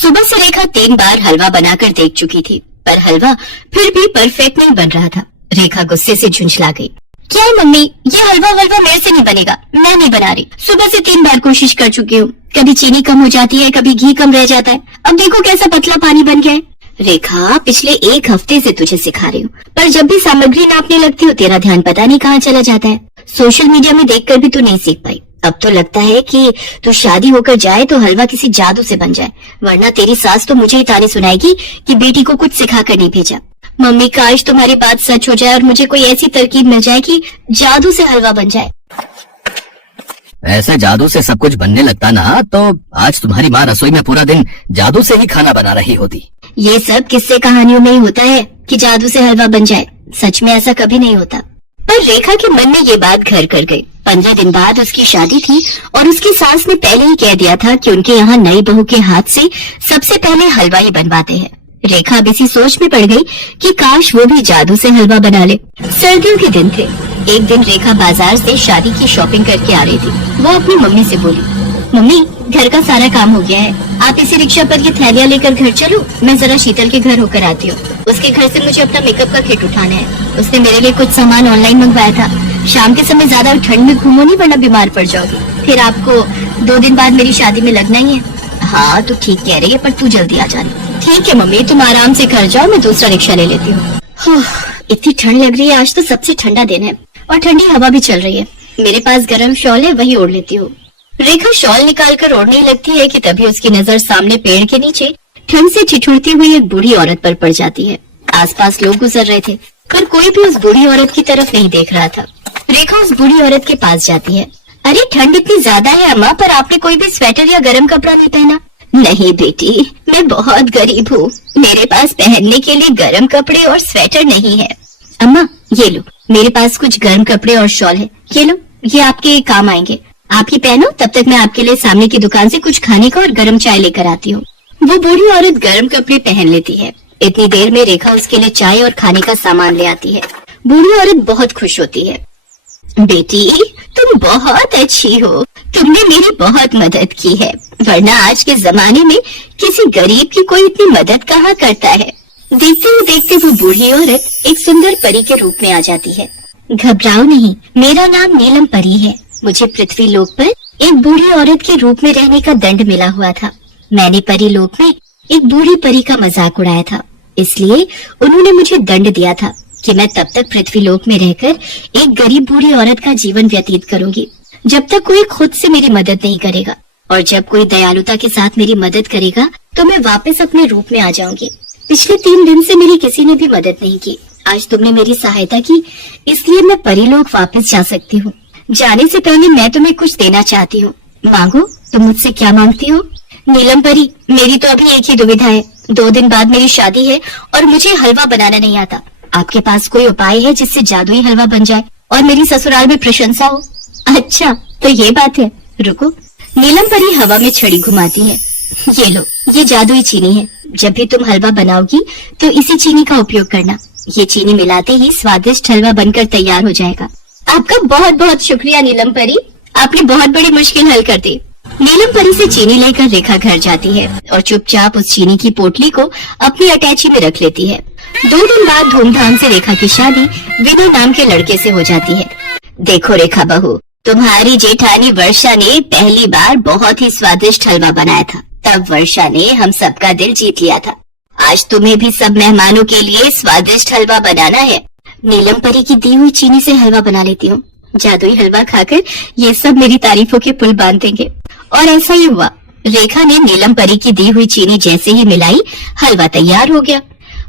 सुबह से रेखा 3 बार हलवा बनाकर देख चुकी थी, पर हलवा फिर भी परफेक्ट नहीं बन रहा था। रेखा गुस्से से झुंझला गई। क्या है मम्मी, ये हलवा वलवा मेरे से नहीं बनेगा, मैं नहीं बना रही। सुबह से 3 बार कोशिश कर चुकी हूँ, कभी चीनी कम हो जाती है, कभी घी कम रह जाता है। अब देखो कैसा पतला पानी बन गया है। रेखा, पिछले 1 हफ्ते से तुझे सिखा रही हूँ, पर जब भी सामग्री नापने लगती हो तेरा ध्यान पता नहीं कहाँ चला जाता है। सोशल मीडिया में देखकर भी तू नहीं सीख पाई। अब तो लगता है कि तू शादी होकर जाए तो हलवा किसी जादू से बन जाए, वरना तेरी सास तो मुझे ही ताने सुनाएगी कि बेटी को कुछ सिखा कर नहीं भेजा। मम्मी, काश तुम्हारी बात सच हो जाए और मुझे कोई ऐसी तरकीब मिल जाए कि जादू से हलवा बन जाए। ऐसे जादू से सब कुछ बनने लगता ना तो आज तुम्हारी माँ रसोई में पूरा दिन जादू से ही खाना बना रही होती। ये सब किस्से कहानियों में ही होता है कि जादू से हलवा बन जाए, सच में ऐसा कभी नहीं होता। पर रेखा के मन में ये बात घर कर गई। 15 दिन बाद उसकी शादी थी और उसकी सास ने पहले ही कह दिया था कि उनके यहाँ नई बहू के हाथ से सबसे पहले हलवा ही बनवाते हैं। रेखा अब इसी सोच में पड़ गई कि काश वो भी जादू से हलवा बना ले। सर्दियों के दिन थे। एक दिन रेखा बाजार से शादी की शॉपिंग करके आ रही थी। वो अपनी मम्मी से बोली, मम्मी, घर का सारा काम हो गया है, आप इसी रिक्शा पर ये थैलियाँ लेकर घर चलो, मैं जरा शीतल के घर होकर आती हूँ। उसके घर से मुझे अपना मेकअप का किट उठाना है। उसने मेरे लिए कुछ सामान ऑनलाइन मंगवाया था। शाम के समय ज्यादा ठंड में घूमो नहीं, वरना बीमार पड़ जाओगी। फिर आपको 2 दिन बाद मेरी शादी में लगना ही है। हाँ, तू ठीक कह रही है, पर तू जल्दी आ जाना। ठीक है मम्मी, तुम आराम से घर जाओ, मैं दूसरा रिक्शा ले लेती हूँ। इतनी ठंड लग रही है, आज तो सबसे ठंडा दिन है और ठंडी हवा भी चल रही है। मेरे पास गर्म शॉल है, वही ओढ़ लेती हूँ। रेखा शॉल निकालकर ओढ़ने लगती है कि तभी उसकी नजर सामने पेड़ के नीचे ठंड से ठिठुरती हुई एक बूढ़ी औरत पर पड़ जाती है। आसपास लोग गुजर रहे थे, पर कोई भी उस बूढ़ी औरत की तरफ नहीं देख रहा था। रेखा उस बूढ़ी औरत के पास जाती है। अरे, ठंड इतनी ज्यादा है अम्मा, पर आपने कोई भी स्वेटर या गर्म कपड़ा नहीं पहना। नहीं बेटी, मैं बहुत गरीब हूँ, मेरे पास पहनने के लिए गर्म कपड़े और स्वेटर नहीं है। अम्मा, ये लो, मेरे पास कुछ गर्म कपड़े और शॉल है, ये लो, ये आपके काम आएंगे। आप ये पहनो, तब तक मैं आपके लिए सामने की दुकान से कुछ खाने का और गर्म चाय लेकर आती हूँ। वो बूढ़ी औरत गर्म कपड़े पहन लेती है। इतनी देर में रेखा उसके लिए चाय और खाने का सामान ले आती है। बूढ़ी औरत बहुत खुश होती है। बेटी, तुम बहुत अच्छी हो, तुमने मेरी बहुत मदद की है, वरना आज के जमाने में किसी गरीब की कोई इतनी मदद कहाँ करता है। देखते ही देखते वो बूढ़ी औरत एक सुंदर परी के रूप में आ जाती है। घबराओ नहीं, मेरा नाम नीलम परी है। मुझे पृथ्वी लोक पर एक बूढ़ी औरत के रूप में रहने का दंड मिला हुआ था। मैंने परी लोक में एक बूढ़ी परी का मजाक उड़ाया था, इसलिए उन्होंने मुझे दंड दिया था कि मैं तब तक पृथ्वी लोक में रहकर एक गरीब बूढ़ी औरत का जीवन व्यतीत करूंगी जब तक कोई खुद से मेरी मदद नहीं करेगा, और जब कोई दयालुता के साथ मेरी मदद करेगा तो मैं वापस अपने रूप में आ जाऊंगी। पिछले 3 दिन से मेरी किसी ने भी मदद नहीं की। आज तुमने मेरी सहायता की, इसलिए मैं परीलोक वापस जा सकती हूँ। जाने से पहले मैं तुम्हें कुछ देना चाहती हूँ। मांगो, तुम मुझसे क्या मांगती हो? नीलम परी, मेरी तो अभी एक ही दुविधा है। 2 दिन बाद मेरी शादी है और मुझे हलवा बनाना नहीं आता। आपके पास कोई उपाय है जिससे जादुई हलवा बन जाए और मेरी ससुराल में प्रशंसा हो? अच्छा, तो ये बात है, रुको। नीलम परी हवा में छड़ी घुमाती है। ये लो, ये जादुई चीनी है। जब भी तुम हलवा बनाओगी तो इसी चीनी का उपयोग करना। ये चीनी मिलाते ही स्वादिष्ट हलवा बनकर तैयार हो जाएगा। आपका बहुत बहुत शुक्रिया नीलम परी, आपने बहुत बड़ी मुश्किल हल कर दी। नीलम परी से चीनी लेकर रेखा घर जाती है और चुपचाप उस चीनी की पोटली को अपनी अटैची में रख लेती है। 2 दिन बाद धूमधाम से रेखा की शादी विनय नाम के लड़के से हो जाती है। देखो रेखा बहू, तुम्हारी जेठानी वर्षा ने पहली बार बहुत ही स्वादिष्ट हलवा बनाया था। तब वर्षा ने हम सबका दिल जीत लिया था। आज तुम्हें भी सब मेहमानों के लिए स्वादिष्ट हलवा बनाना है। नीलम परी की दी हुई चीनी से हलवा बना लेती हूँ। जादुई हलवा खाकर ये सब मेरी तारीफों के पुल बांध देंगे। और ऐसा ही हुआ। रेखा ने नीलम परी की दी हुई चीनी जैसे ही मिलाई, हलवा तैयार हो गया।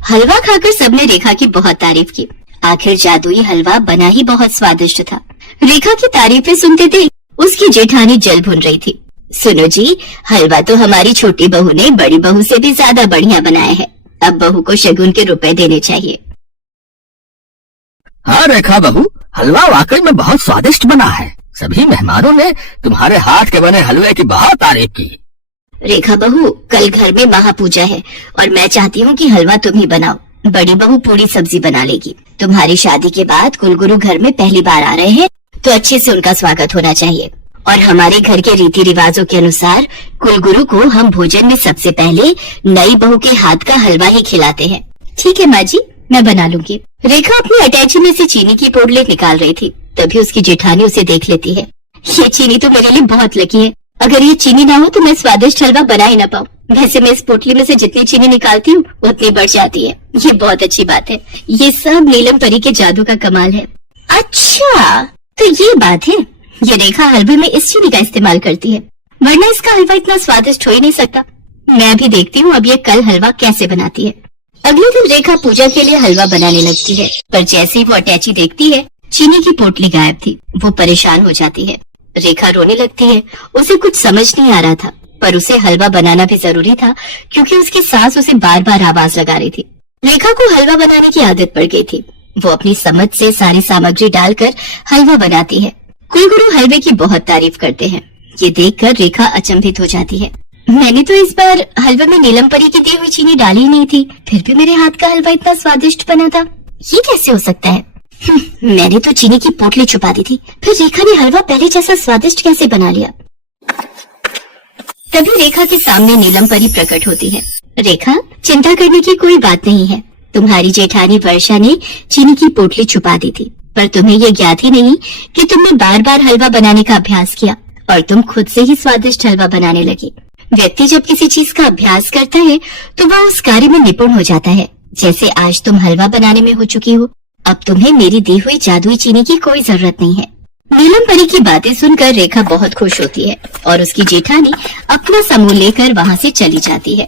हलवा खाकर सबने रेखा की बहुत तारीफ की। आखिर जादुई हलवा बना ही बहुत स्वादिष्ट था। रेखा की तारीफें सुनते थे उसकी जेठानी जल भुन रही थी। सुनो जी, हलवा तो हमारी छोटी बहू ने बड़ी बहू से भी ज्यादा बढ़िया बनाया है। अब बहू को शगुन के रुपए देने चाहिए। हाँ रेखा बहू, हलवा वाकई में बहुत स्वादिष्ट बना है। सभी मेहमानों ने तुम्हारे हाथ के बने हलवे की बहुत तारीफ की। रेखा बहू, कल घर में महापूजा है और मैं चाहती हूँ कि हलवा तुम ही बनाओ। बड़ी बहू पूरी सब्जी बना लेगी। तुम्हारी शादी के बाद कुलगुरु घर में पहली बार आ रहे हैं तो अच्छे से उनका स्वागत होना चाहिए। और हमारे घर के रीति रिवाजों के अनुसार कुलगुरु को हम भोजन में सबसे पहले नई बहू के हाथ का हलवा ही खिलाते हैं। ठीक है माँ जी, मैं बना लूंगी। रेखा अपनी अटैची में से चीनी की पोटली निकाल रही थी, तभी उसकी जेठानी उसे देख लेती है। ये चीनी तो मेरे लिए बहुत लकी है, अगर ये चीनी ना हो तो मैं स्वादिष्ट हलवा बना ही ना पाऊँ। वैसे मैं इस पोटली में से जितनी चीनी निकालती हूँ उतनी बढ़ जाती है। ये बहुत अच्छी बात है, ये सब नीलम परी के जादू का कमाल है। अच्छा तो ये बात है, ये रेखा हलवे में इस चीनी का इस्तेमाल करती है, वरना इसका हलवा इतना स्वादिष्ट हो ही नहीं सकता। मैं भी देखती हूँ अब ये कल हलवा कैसे बनाती है। अगले दिन रेखा पूजा के लिए हलवा बनाने लगती है, पर जैसे ही वो अटैची देखती है चीनी की पोटली गायब थी। वो परेशान हो जाती है। रेखा रोने लगती है। उसे कुछ समझ नहीं आ रहा था, पर उसे हलवा बनाना भी जरूरी था क्योंकि उसकी सास उसे बार बार आवाज लगा रही थी। रेखा को हलवा बनाने की आदत पड़ गई थी। वो अपनी समझ से सारी सामग्री डालकर हलवा बनाती है। कुलगुरु हलवे की बहुत तारीफ करते हैं। ये देखकर रेखा अचंभित हो जाती है। मैंने तो इस बार हलवे में नीलम परी की दी हुई चीनी डाली ही नहीं थी, फिर भी मेरे हाथ का हलवा इतना स्वादिष्ट बना था। ये कैसे हो सकता है? मैंने तो चीनी की पोटली छुपा दी थी, फिर रेखा ने हलवा पहले जैसा स्वादिष्ट कैसे बना लिया? तभी रेखा के सामने नीलम परी प्रकट होती है। रेखा, चिंता करने की कोई बात नहीं है। तुम्हारी जेठानी वर्षा ने चीनी की पोटली छुपा दी थी, पर तुम्हें ये ज्ञात ही नहीं कि तुमने बार बार हलवा बनाने का अभ्यास किया और तुम खुद से ही स्वादिष्ट हलवा बनाने लगी। व्यक्ति जब किसी चीज का अभ्यास करता है तो वह उस कार्य में निपुण हो जाता है। जैसे आज तुम हलवा बनाने में हो चुकी हो, अब तुम्हें मेरी दी हुई जादुई चीनी की कोई जरूरत नहीं है। नीलम परी की बातें सुनकर रेखा बहुत खुश होती है और उसकी जेठानी अपना समूह लेकर वहाँ से चली जाती है।